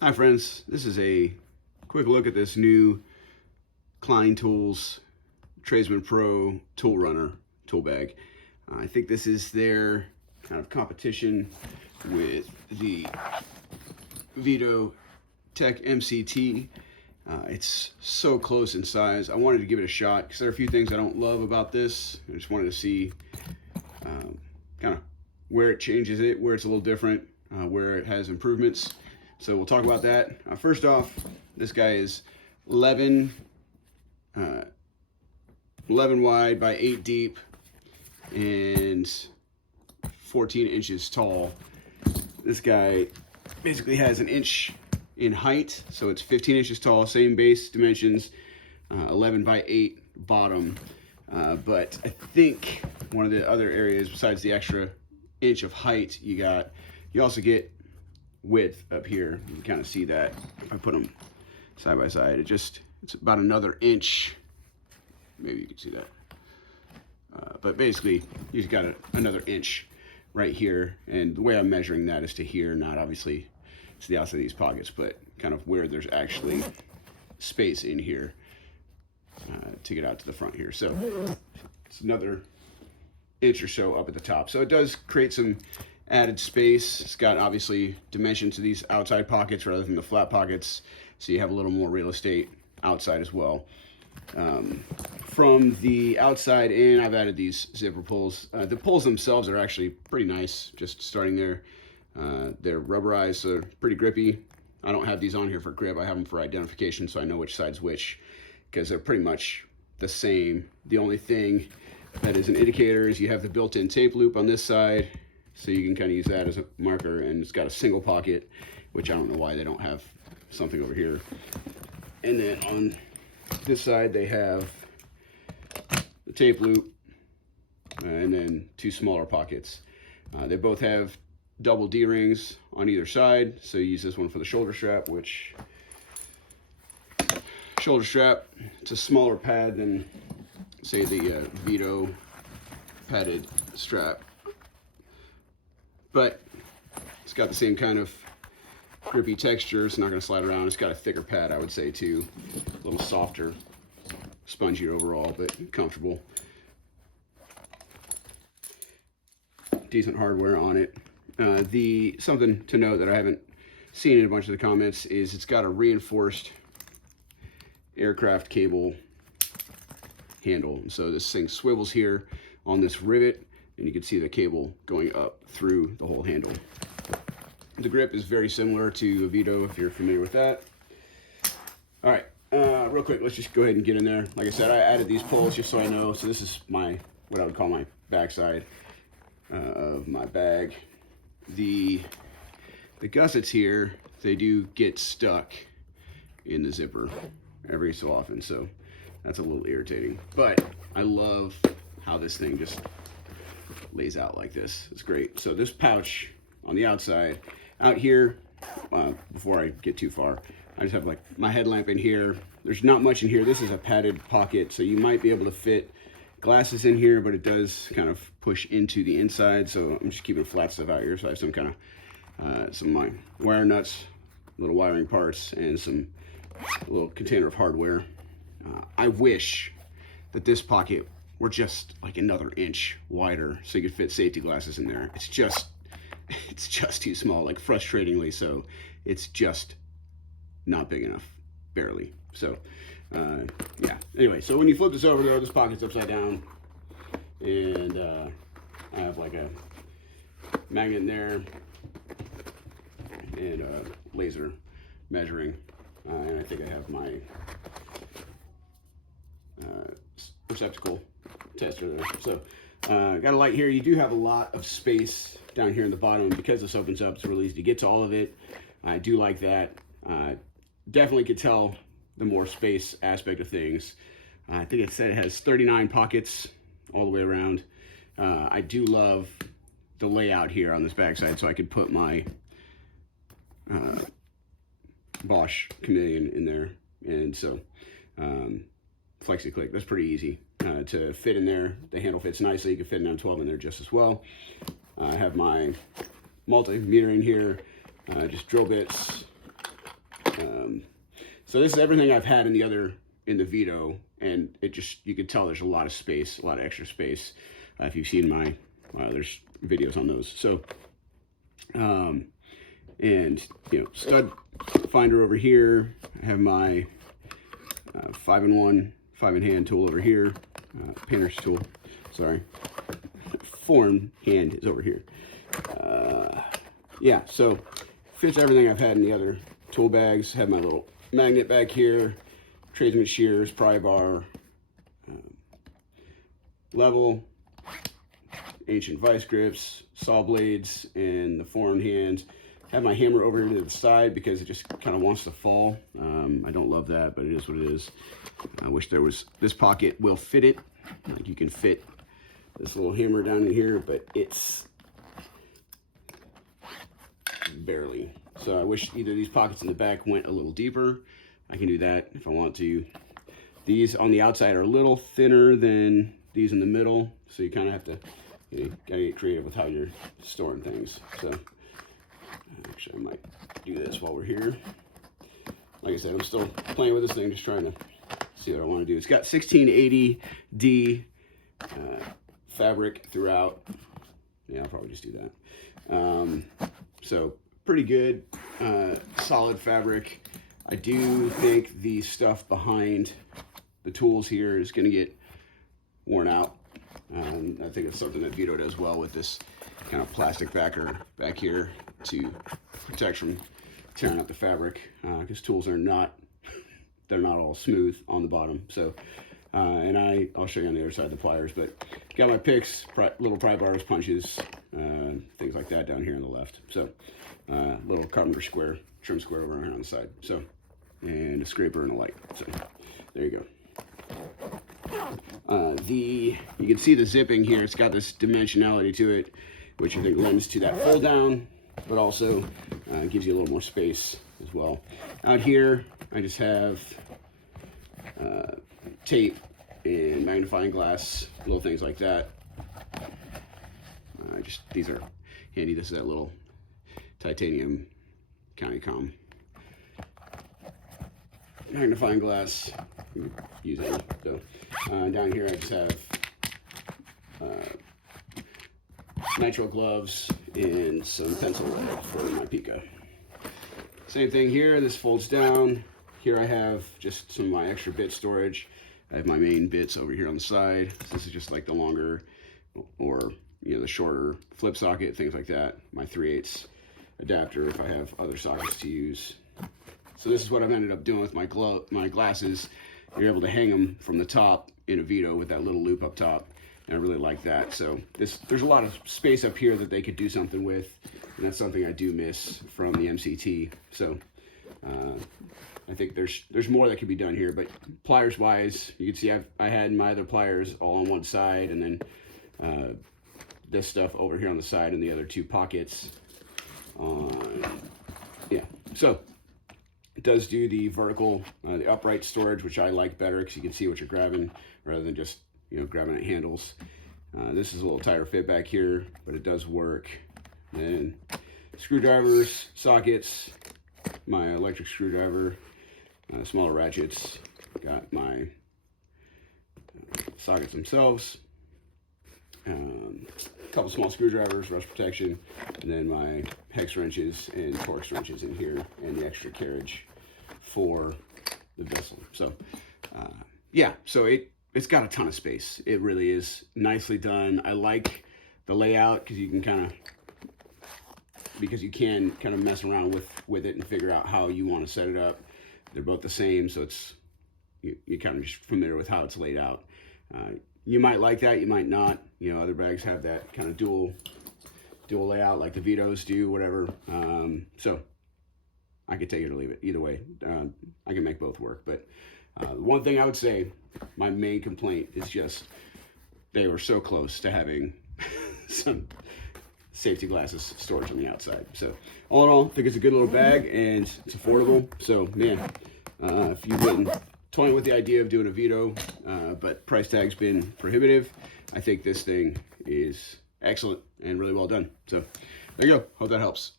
Hi friends, this is a quick look at this new Klein Tools Tradesman Pro tool runner tool bag. I think this is their kind of competition with the Veto Tech MCT. It's so close in size. I wanted to give it a shot because there are a few things I don't love about this. I just wanted to see kind of where it changes it, where it's a little different, where it has improvements. So we'll talk about that. First off, this guy is 11 wide by 8 deep and 14 inches tall. This guy basically has an inch in height, so it's 15 inches tall, same base dimensions, 11 by 8 bottom. But I think one of the other areas besides the extra inch of height you also get width up here. You can kind of see that if I put them side by side. It's about another inch. Maybe you can see that. But basically, you've got another inch right here. And the way I'm measuring that is to here, not obviously to the outside of these pockets, but kind of where there's actually space in here to get out to the front here. So it's another inch or so up at the top. So it does create some added space. It's got obviously dimension to these outside pockets rather than the flat pockets, so you have a little more real estate outside as well. From the outside in, I've added these zipper pulls. The pulls themselves are actually pretty nice, just starting there. They're rubberized, so they're pretty grippy. I don't have these on here for grip. I have them for identification, so I know which side's which, because they're pretty much the same. The only thing that is an indicator is you have the built-in tape loop on this side, so you can kind of use that as a marker, and it's got a single pocket, which I don't know why they don't have something over here. And then on this side, they have the tape loop, and then two smaller pockets. They both have double D-rings on either side, so you use this one for the shoulder strap, it's a smaller pad than, say, the Veto padded strap. But it's got the same kind of grippy texture. It's not going to slide around. It's got a thicker pad, I would say, too. A little softer, spongier overall, but comfortable. Decent hardware on it. Something to note that I haven't seen in a bunch of the comments is it's got a reinforced aircraft cable handle. So this thing swivels here on this rivet, and you can see the cable going up through the whole handle. The grip is very similar to a Veto, if you're familiar with that. All right, real quick, let's just go ahead and get in there. Like I said, I added these pulls just so I know. So this is what I would call my backside of my bag. The gussets here, they do get stuck in the zipper every so often, so that's a little irritating. But I love how this thing just lays out like this. It's great. So this pouch on the outside, out here, before I get too far, I just have like my headlamp in here. There's not much in here. This is a padded pocket, so you might be able to fit glasses in here, but it does kind of push into the inside. So I'm just keeping flat stuff out here. So I have some kind of some of my wire nuts, little wiring parts, and a little container of hardware. I wish that this pocket were just like another inch wider so you could fit safety glasses in there. It's just too small, like frustratingly so. It's just not big enough, barely. So yeah, anyway, so when you flip this over though, this pocket's upside down, and I have like a magnet in there and a laser measuring, and I think I have my receptacle tester there. So got a light here. You do have a lot of space down here in the bottom. Because this opens up, it's really easy to get to all of it. I do like that. Definitely could tell the more space aspect of things. I think it said it has 39 pockets all the way around. I do love the layout here on this backside, so I could put my Bosch Chameleon in there. And so flexi click, that's pretty easy to fit in there. The handle fits nicely. You can fit an M12 in there just as well. I have my multimeter in here, just drill bits, So this is everything I've had in the Veto, and you can tell there's a lot of space, a lot of extra space. If you've seen my there's videos on those. So, and stud finder over here. I have my 5-in-1, 5-in-hand tool over here. Painter's tool, sorry. Form hand is over here. Yeah, so fits everything I've had in the other tool bags. Have my little magnet back here, tradesman shears, pry bar, level, ancient vice grips, saw blades, and the form hand. Have my hammer over here to the side because it just kind of wants to fall. I don't love that, but it is what it is. I wish there was, this pocket will fit it. Like you can fit this little hammer down in here, but it's barely. So I wish either of these pockets in the back went a little deeper. I can do that if I want to. These on the outside are a little thinner than these in the middle, so you kind of have to, gotta get creative with how you're storing things. So actually I might do this while we're here. Like I said, I'm still playing with this thing, just trying to see what I want to do. It's got 1680D fabric throughout. Yeah, I'll probably just do that. So pretty good, solid fabric. I do think the stuff behind the tools here is going to get worn out. I think it's something that Veto does well with this kind of plastic backer back here to protect from tearing up the fabric, because tools are not, they're not all smooth on the bottom. So, and I'll show you on the other side the pliers, but got my picks, little pry bars, punches, things like that down here on the left. So, little carpenter square, trim square over here on the side. So, and a scraper and a light. So, there you go. You can see the zipping here. It's got this dimensionality to it, which I think lends to that fold down, but also gives you a little more space as well. Out here, I just have tape and magnifying glass, little things like that. These are handy. This is that little titanium County-Com magnifying glass. Use it. So down here I just have nitro gloves and some pencil lead for my Pica. Same thing here. This folds down. Here I have just some of my extra bit storage. I have my main bits over here on the side. This is just like the longer or the shorter flip socket, things like that. My 3/8 adapter if I have other sockets to use. So this is what I've ended up doing with my glasses. You're able to hang them from the top in a Veto with that little loop up top, and I really like that. So there's a lot of space up here that they could do something with, and that's something I do miss from the MCT. So I think there's more that could be done here, but pliers wise, you can see I had my other pliers all on one side, and then this stuff over here on the side and the other two pockets. Yeah, so it does do the vertical, the upright storage, which I like better because you can see what you're grabbing rather than just grabbing at handles. This is a little tighter fit back here, but it does work. And screwdrivers, sockets, my electric screwdriver, smaller ratchets, got my sockets themselves, a couple small screwdrivers, rust protection, and then my hex wrenches and Torx wrenches in here, and the extra carriage for the vessel. So yeah, so it's got a ton of space. It really is nicely done. I like the layout because you can kind of mess around with it and figure out how you want to set it up. They're both the same, so it's you're kind of just familiar with how it's laid out. You might like that, you might not. Other bags have that kind of dual layout, like the Vetos do, whatever. So I could take it or leave it. Either way, I can make both work. But one thing I would say, my main complaint is just they were so close to having some safety glasses storage on the outside. So all in all, I think it's a good little bag and it's affordable. So man, if you've been toying with the idea of doing a Veto, but price tag's been prohibitive, I think this thing is excellent and really well done. So there you go. Hope that helps.